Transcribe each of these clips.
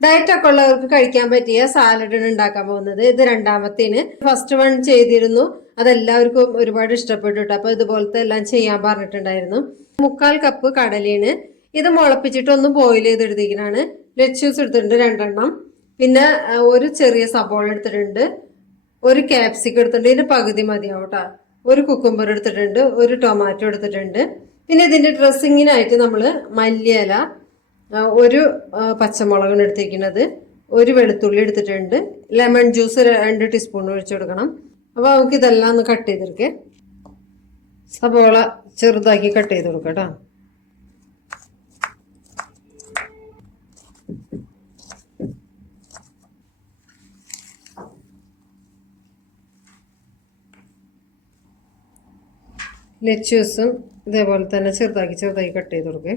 Diet ഒക്കെ ഉള്ളവർക്ക് കഴിക്കാൻ പറ്റിയ സാലഡാണ് ഉണ്ടാക്കാൻ പോകുന്നത്. ഇത് രണ്ടാമത്തേന് ഫസ്റ്റ് വൺ ചെയ്തിരുന്നു. അതെല്ലാവർക്കും ഒരുപാട് ഇഷ്ടപ്പെട്ടു കേട്ടോ അപ്പൊ ഇതുപോലത്തെ എല്ലാം ചെയ്യാൻ പറഞ്ഞിട്ടുണ്ടായിരുന്നു. മുക്കാൽ കപ്പ് കടലയാണ്. ഇത് മുളപ്പിച്ചിട്ട് ഒന്ന് ബോയിൽ ചെയ്തെടുത്തിരിക്കണാണ് ലെറ്റ്യൂസ് എടുത്തിട്ടുണ്ട് രണ്ടെണ്ണം. പിന്നെ ഒരു ചെറിയ സബോള എടുത്തിട്ടുണ്ട്. ഒരു ക്യാപ്സിക്കം എടുത്തിട്ടുണ്ട്. ഇതിന്റെ പകുതി മതിയാവും കേട്ടോ ഒരു കുക്കുംബർ എടുത്തിട്ടുണ്ട്. ഒരു ടൊമാറ്റോ എടുത്തിട്ടുണ്ട്. പിന്നെ ഇതിന്റെ ഡ്രസ്സിങ്ങിനായിട്ട് നമ്മൾ മല്ലിയില ഒരു പച്ചമുളകും പച്ചമുളകാണ് എടുത്തിരിക്കുന്നത് ഒരു വെളുത്തുള്ളി എടുത്തിട്ടുണ്ട്. ലെമൺ ജ്യൂസ് രണ്ട് ടീസ്പൂൺ ഒഴിച്ചു കൊടുക്കണം. അപ്പോൾ നമുക്ക് ഇതെല്ലാം ഒന്ന് കട്ട് ചെയ്തെടുക്കേ. സബോള ചെറുതാക്കി കട്ട് ചെയ്ത് കൊടുക്കാം കേട്ടോ. ലെച്ചൂസും ഇതേപോലെ തന്നെ ചെറുതാക്കി ചെറുതാക്കി കട്ട് ചെയ്ത് കൊടുക്കേ.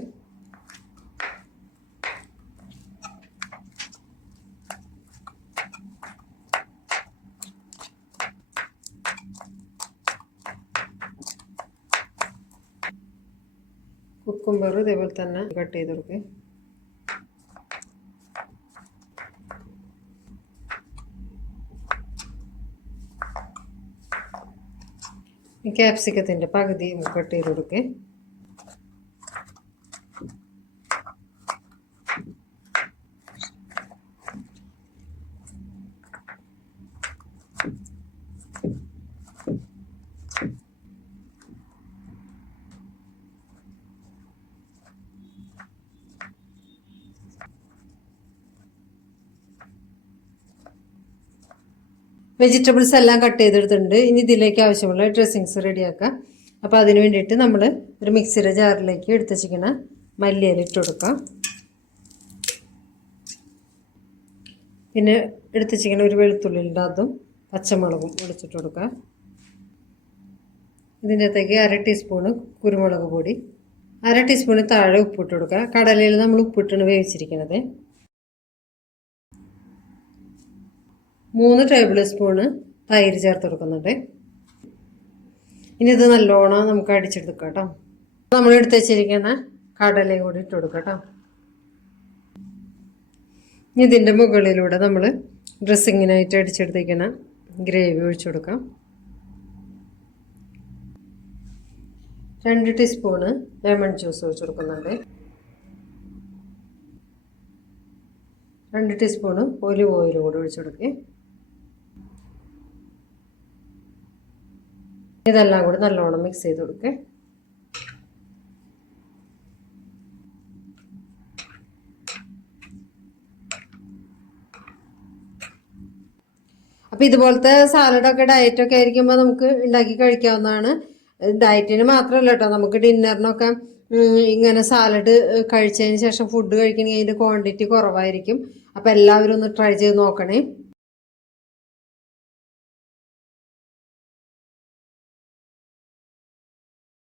കുക്കുംബർ ഇതേപോലെ തന്നെ കട്ട് ചെയ്ത് കൊടുക്കേ ക്യാപ്സിക്കത്തിന്റെ പകുതി കട്ട് ചെയ്ത് കൊടുക്കേ വെജിറ്റബിൾസ് എല്ലാം കട്ട് ചെയ്തെടുത്തിട്ടുണ്ട്. ഇനി ഇതിലേക്ക് ആവശ്യമുള്ള ഡ്രസ്സിങ്സ് റെഡിയാക്കാം അപ്പോൾ അതിന് വേണ്ടിയിട്ട് നമ്മൾ ഒരു മിക്സിയുടെ ജാറിലേക്ക് എടുത്ത് വെച്ചിരിക്കുന്ന മല്ലിയില ഇട്ട് കൊടുക്കാം. പിന്നെ എടുത്ത് വെച്ചിരിക്കുന്ന ഒരു വെളുത്തുള്ളിന്റെ അതും പച്ചമുളകും ഒളിച്ചിട്ട് കൊടുക്കുക ഇതിന്റെ അകത്തേക്ക് അര ടീസ്പൂണ് കുരുമുളക് പൊടി അര ടീസ്പൂണ് താഴെ ഉപ്പിട്ട് കൊടുക്കുക കടലയിൽ നമ്മൾ ഉപ്പിട്ടാണ് വേവിച്ചിരിക്കുന്നത്. മൂന്ന് ടേബിൾ സ്പൂണ് തൈര് ചേർത്ത് കൊടുക്കുന്നുണ്ട്. ഇനി ഇത് നല്ലോണം നമുക്ക് അടിച്ചെടുക്കാം കേട്ടോ. നമ്മൾ എടുത്ത് വെച്ചിരിക്കുന്ന കടലയും കൂടി ഇട്ട് കൊടുക്കാം കേട്ടോ. ഇനി ഇതിന്റെ മുകളിലൂടെ നമ്മൾ ഡ്രസ്സിങ്ങിനായിട്ട് അടിച്ചെടുത്തിരിക്കുന്ന ഗ്രേവി ഒഴിച്ചു കൊടുക്കാം. രണ്ട് ടീസ്പൂണ് ലെമൺ ജ്യൂസ് ഒഴിച്ചു കൊടുക്കുന്നുണ്ട്. രണ്ട് ടീസ്പൂണ് ഒലിവ് ഓയിൽ കൂടി ഒഴിച്ചു കൊടുക്കേ. ഇതെല്ലാം കൂടി നല്ലോണം മിക്സ് ചെയ്ത് കൊടുക്കേ. അപ്പോൾ ഇതുപോലത്തെ സാലഡൊക്കെ ഡയറ്റൊക്കെ ആയിരിക്കുമ്പോൾ നമുക്ക് ഉണ്ടാക്കി കഴിക്കാവുന്നതാണ്. ഡയറ്റിന് മാത്രമല്ല കേട്ടോ നമുക്ക് ഡിന്നറിനൊക്കെ ഇങ്ങനെ സാലഡ് കഴിച്ചതിന് ശേഷം ഫുഡ് കഴിക്കണമെങ്കിൽ അതിന്റെ ക്വാണ്ടിറ്റി കുറവായിരിക്കും. അപ്പോൾ എല്ലാവരും ഒന്ന് ട്രൈ ചെയ്ത് നോക്കണേ.